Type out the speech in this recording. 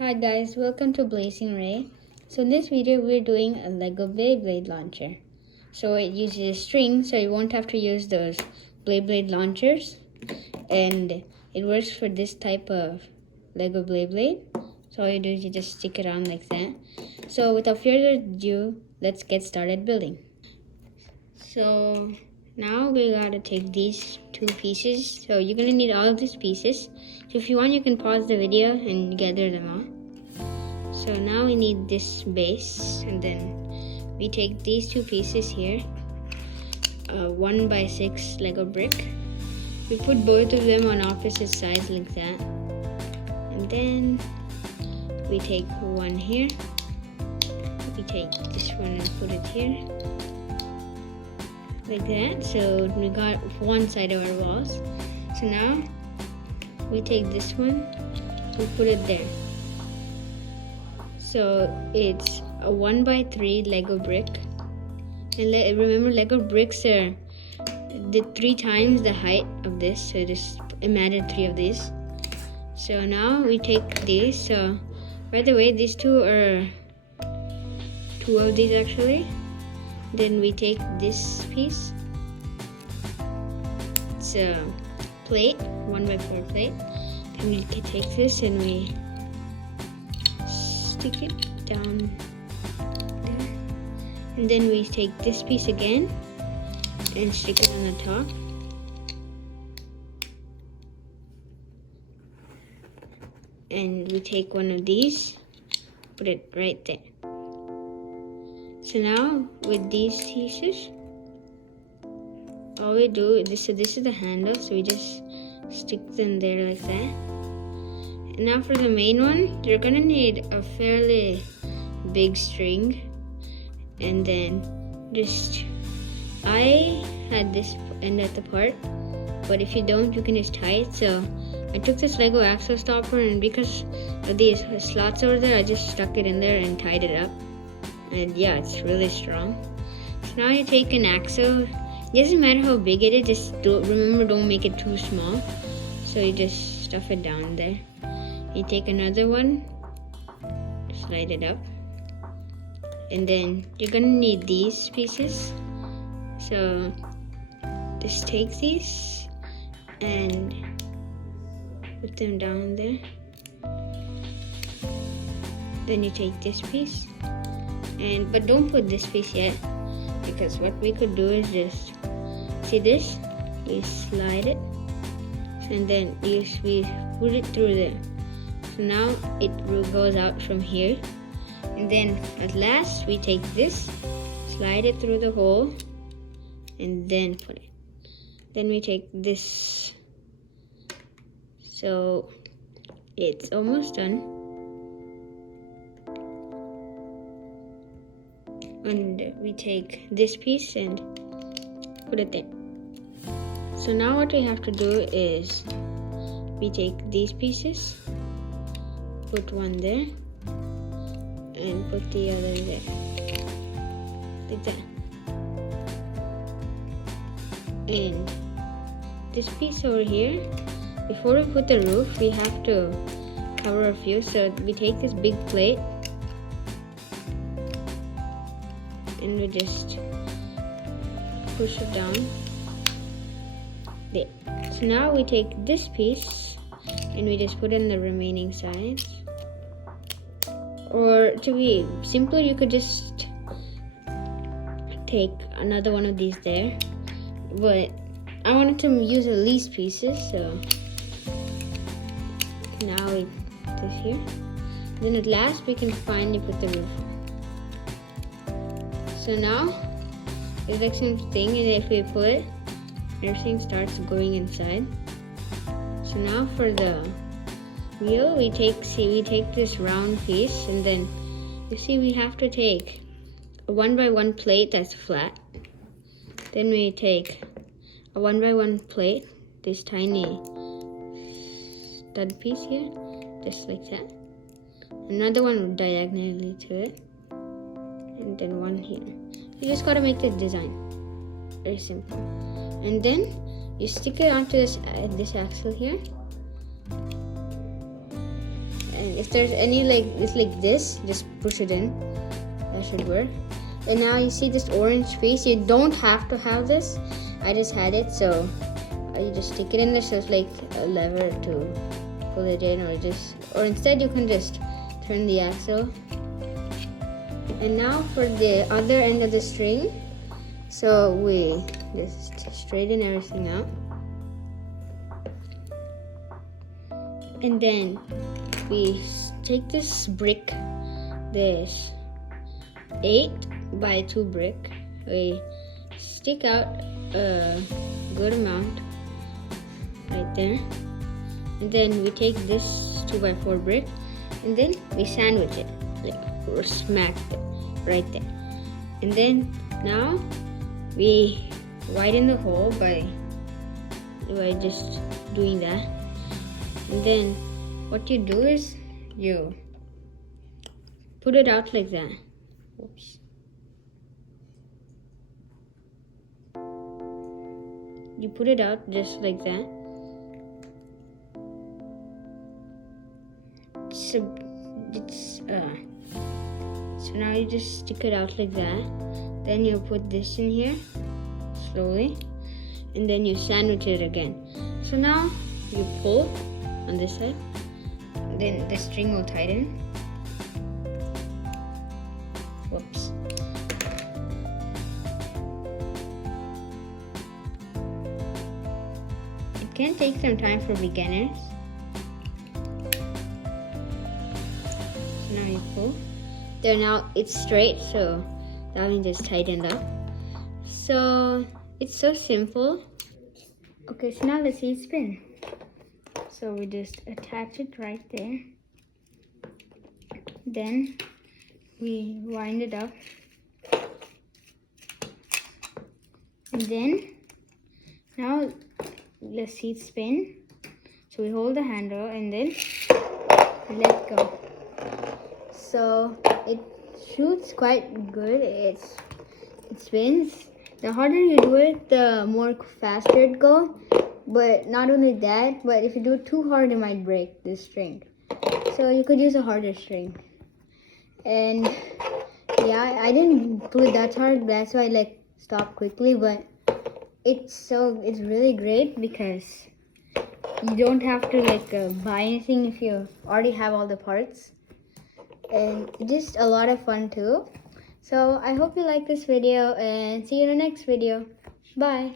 Hi guys, welcome to Blazing Ray. So in this video we're doing a Lego BeyBlade launcher. So it uses a string, so you won't have to use those BeyBlade launchers. And it works for this type of Lego BeyBlade. So all you do is you just stick it on like that. So without further ado, let's get started building. So now we gotta take these two pieces. So you're gonna need all of these pieces. So if you want, you can pause the video and gather them all. So now we need this base, and then we take these two pieces here, 1x6 Lego brick. We put both of them on opposite sides like that, and then we take one here. We take this one and put it here, like that. So we got one side of our walls. So now we take this one, we put it there. So it's a 1x3 Lego brick. And remember, Lego bricks are 3 times the height of this. So just imagine 3 of these. So now we take these. So by the way, these two are 2 of these actually. Then we take this piece. It's a plate, 1x4 plate. And we can take this and we stick it down there. And then we take this piece again and stick it on the top. And we take one of these, put it right there. So now with these pieces, all we do is this is the handle, so we just stick them there like that. And now for the main one, you're gonna need a fairly big string, and then I had this end at the part, but if you don't, you can just tie it. So I took this Lego axle stopper, and because of these slots over there, I just stuck it in there and tied it up. And yeah, it's really strong. So now you take an axle. It doesn't matter how big it is, just don't make it too small. So you just stuff it down there. You take another one, slide it up, and then you're gonna need these pieces. So just take these and put them down there. Then you take this piece, but don't put this piece yet, because what we could do is just see this, we slide it, and then we put it through there. So now it goes out from here, and then at last we take this, slide it through the hole, and then put it. Then we take this. So it's almost done. And we take this piece and put it there. So now what we have to do is we take these pieces, put one there, and put the other there, like that. And this piece over here, before we put the roof, we have to cover a few. So we take this big plate and we just push it down there. So now we take this piece and we just put in the remaining sides. Or to be simpler, you could just take another one of these there. But I wanted to use the least pieces, so now we put this here. Then at last we can finally put the roof on. So now the next thing is if we pull it, everything starts going inside. So now for the wheel, we take this round piece, and then you see we have to take a 1x1 plate that's flat. Then we take a 1x1 plate, this tiny stud piece here, just like that. Another one diagonally to it, and then one here. You just gotta make the design very simple. And then you stick it onto this axle here, And if there's any like it's like this, just push it in. That should work. And now you see this orange piece. You don't have to have this. I just had it, so you just stick it in there. So it's like a lever to pull it in, or instead you can just turn the axle. And now for the other end of the string, so we just straighten everything out. And then we take this brick, this 8 by 2 brick. We stick out a good amount right there. And then we take this 2 by 4 brick and then we sandwich it, like or smack it right there. And then now we widen the hole by just doing that. And then what you do is you put it out like that. Oops. You put it out just like that. So now you just stick it out like that. Then you put this in here slowly, and then you sandwich it again. So now you pull on this side, then the string will tighten. Whoops. It can take some time for beginners. So now you pull. There, now it's straight, so that means it's tightened up. So it's so simple. Okay, so now let's see it spin. So we just attach it right there. Then we wind it up. And then now let's see it spin. So we hold the handle and then let go. So it shoots quite good. It spins. The harder you do it, the more faster it goes. But not only that, but if you do it too hard, it might break this string. So you could use a harder string. And yeah, I didn't do it that hard. That's why I stopped quickly. But it's really great because you don't have to buy anything if you already have all the parts. And just a lot of fun too. So I hope you like this video and see you in the next video. Bye.